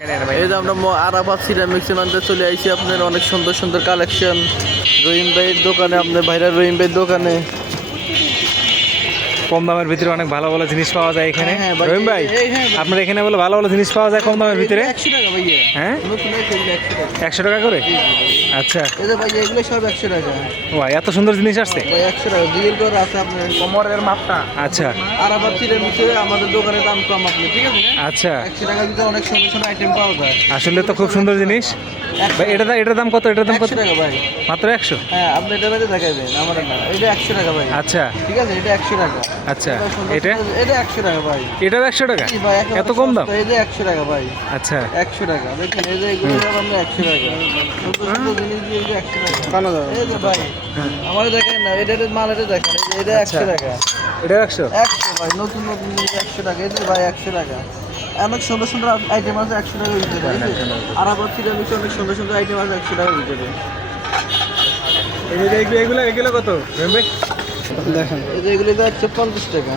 এই যে আমরা আরাফাত সিরামিক্স আনতে চলে আইছি। আপনার অনেক সুন্দর সুন্দর কালেকশন রহিম ভাইয়ের দোকানে, আপনার ভাইরা রহিম ভাইয়ের দোকানে কম দামের ভিতরে অনেক ভালো ভালো জিনিস পাওয়া যায় এখানে। হ্যাঁ ভাই, রহিম ভাই, আপনার এখানে বলে ভালো ভালো জিনিস পাওয়া যায় কম দামের ভিতরে। 100 টাকা ভাইয়া। হ্যাঁ, নতুন 100 টাকা করে। আচ্ছা, এই যে ভাই এগুলো সব 100 টাকা। ভাই এত সুন্দর জিনিস আসছে ভাই 100 টাকা ডিল করে আছে আপনার কোমরের মাপটা। আচ্ছা আরাফাত সিরামিক্সে আমাদের দোকানে দাম কম আপনি, ঠিক আছে না? আচ্ছা, 100 টাকার ভিতরে অনেক সুন্দর সুন্দর আইটেম পাওয়া যায়। আসলে তো খুব সুন্দর জিনিস ভাই। এটার দাম কত? এটার দাম কত? 100 টাকা ভাই। মাত্র 100? হ্যাঁ, আপনি এটা বাইরে দেখাবেন আমার না, এটা 100 টাকা ভাই। আচ্ছা ঠিক আছে, এটা 100 টাকা। আচ্ছা, এটা 100 টাকা ভাই। এটাও 100 টাকা? জি ভাই, এত কম দাম? এই যে 100 টাকা ভাই। আচ্ছা 100 টাকা দেখেন, এই যে এগুলো আমরা 100 টাকা। সুন্দর সুন্দর জিনিস দিয়ে এই যে 100 টাকা। এই যে ভাই আমার দেখেন না, এটা মাল, এটা দেখেন, এটা 100 টাকা। এটাও 100? 100 ভাই, নতুন নতুন জিনিস 100 টাকা। এই যে ভাই 100 টাকা। অনেক সুন্দর সুন্দর আইটেম আছে 100 টাকার ভিতরে। আরাফাত সিরামিক্সে অনেক সুন্দর সুন্দর আইটেম আছে 100 টাকার ভিতরে। এগুলো কত রহিম ভাই? দেখেন এই যে এগুলো 150 টাকা।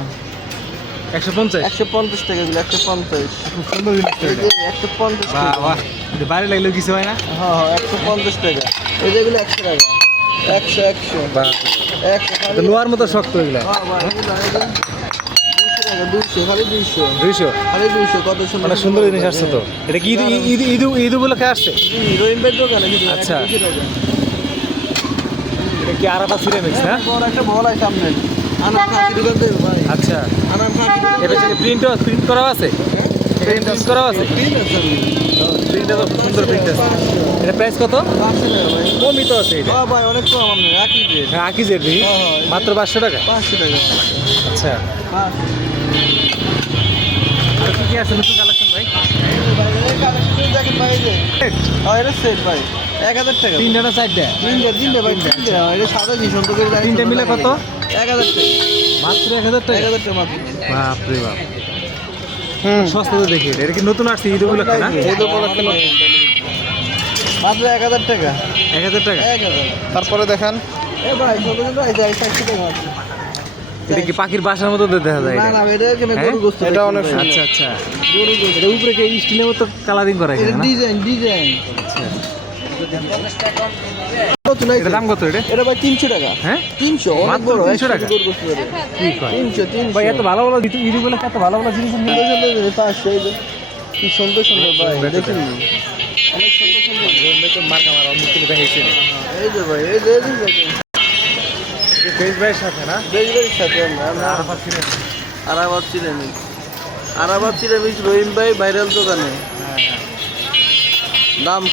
150? 150 টাকা এগুলো, 150। খুব সুন্দর জিনিস তো এই এটা। যে 150 বাহ টাকা। বাহ, বাইরে লাগলেও কিছু হয় না। হ্যাঁ হ্যাঁ, 150 টাকা। এই যে এগুলো 100 টাকা। 100 বাহ, 100 লোহার মতো শক্ত এগুলা। হ্যাঁ ভাই, এগুলো 200 টাকা, 200 খালি 200। 200? খালি 200। কত সুন্দর অনেক সুন্দর জিনিস আসছে তো। এটা কি ঈদ উপলক্ষে আসছে? রহিম ভাইয়ের দোকানে কিন্তু আচ্ছা। 200 টাকা। এটা কি আরাফাত সিরামিক্স না? বড় একটা বল আছে সামনে। আনার খাসি দোকান দেবে ভাই। আচ্ছা, আনার খাসি দোকান এটা হচ্ছে প্রিন্ট করা আছে? প্রিন্ট করা আছে? ঠিক আছে। প্রিন্টটা তো সুন্দর প্রিন্ট আছে। এটা প্রাইস কত? 500 টাকা ভাই। কমই তো আছে এটা। হ্যাঁ ভাই, অনেক কম আপনি একই রেট। হ্যাঁ, আকিজের দিই হ্যাঁ, হ্যাঁ। মাত্র 500 টাকা। 500 টাকা। আচ্ছা, 500 আর কি কি আছে নতুন কালেকশন ভাই? দেখেন ভাই, এই যে এটা সেট ভাই 1000 টাকা। তিনটা না চারটা? তিনটে ভাই, তিনটে। এটা সাদা জিনিস অন্তত করে জানি। তিনটে মিলে কত? 1000 টাকা। মাত্র 1000 টাকা? 1000 টাকা মাত্র। বাপরে বাপ, সস্তা তো দেখি। এটা কি নতুন আসছে ঈদ উপলক্ষে না? এই তো উপলক্ষে মাত্র 1000 টাকা। 1000 টাকা? 1000। তারপরে দেখান এ ভাই ছোট ছোট এই যে 60 টাকা মাত্র। এটা কি পাখির বাসার মতো তো দেখা যায় না এটা? না, এটা কেন হ্যাঁ? গরু গোস্ত। এটা অনেক ভাই। আচ্ছা আচ্ছা, গরু গোস্ত। এটা উপরে কি স্টিলের মতো কালারিং করা এটা এখানে না? Design design. আচ্ছা, নতুন এই তো। এটা দাম কত এটা? এটা ভাই 300 টাকা। হ্যাঁ, 300 অনেক মাত্র বড়। 300 টাকা? গরু গোস্ত ধরে। কি কয় 300 ভাই? এত ভালো ভালো ঈদ উপলক্ষে এত ভালো ভালো জিনিস নিয়ে সুন্দর সুন্দর 500। এই যে কি সুন্দর সুন্দর ভাই, দেখেন অনেক সুন্দর সুন্দর। মার্কা মারা মুক্তি দেখাইছে। এই যে ভাই, এই যে দেখেন ফেস ভাইয়ের সাথে না? বেজবের সাথে আমরা Arafat ceramics. Arafat ceramics. Arafat ceramics Rahim ভাই ভাইরাল দোকানে। হ্যাঁ হ্যাঁ। দাম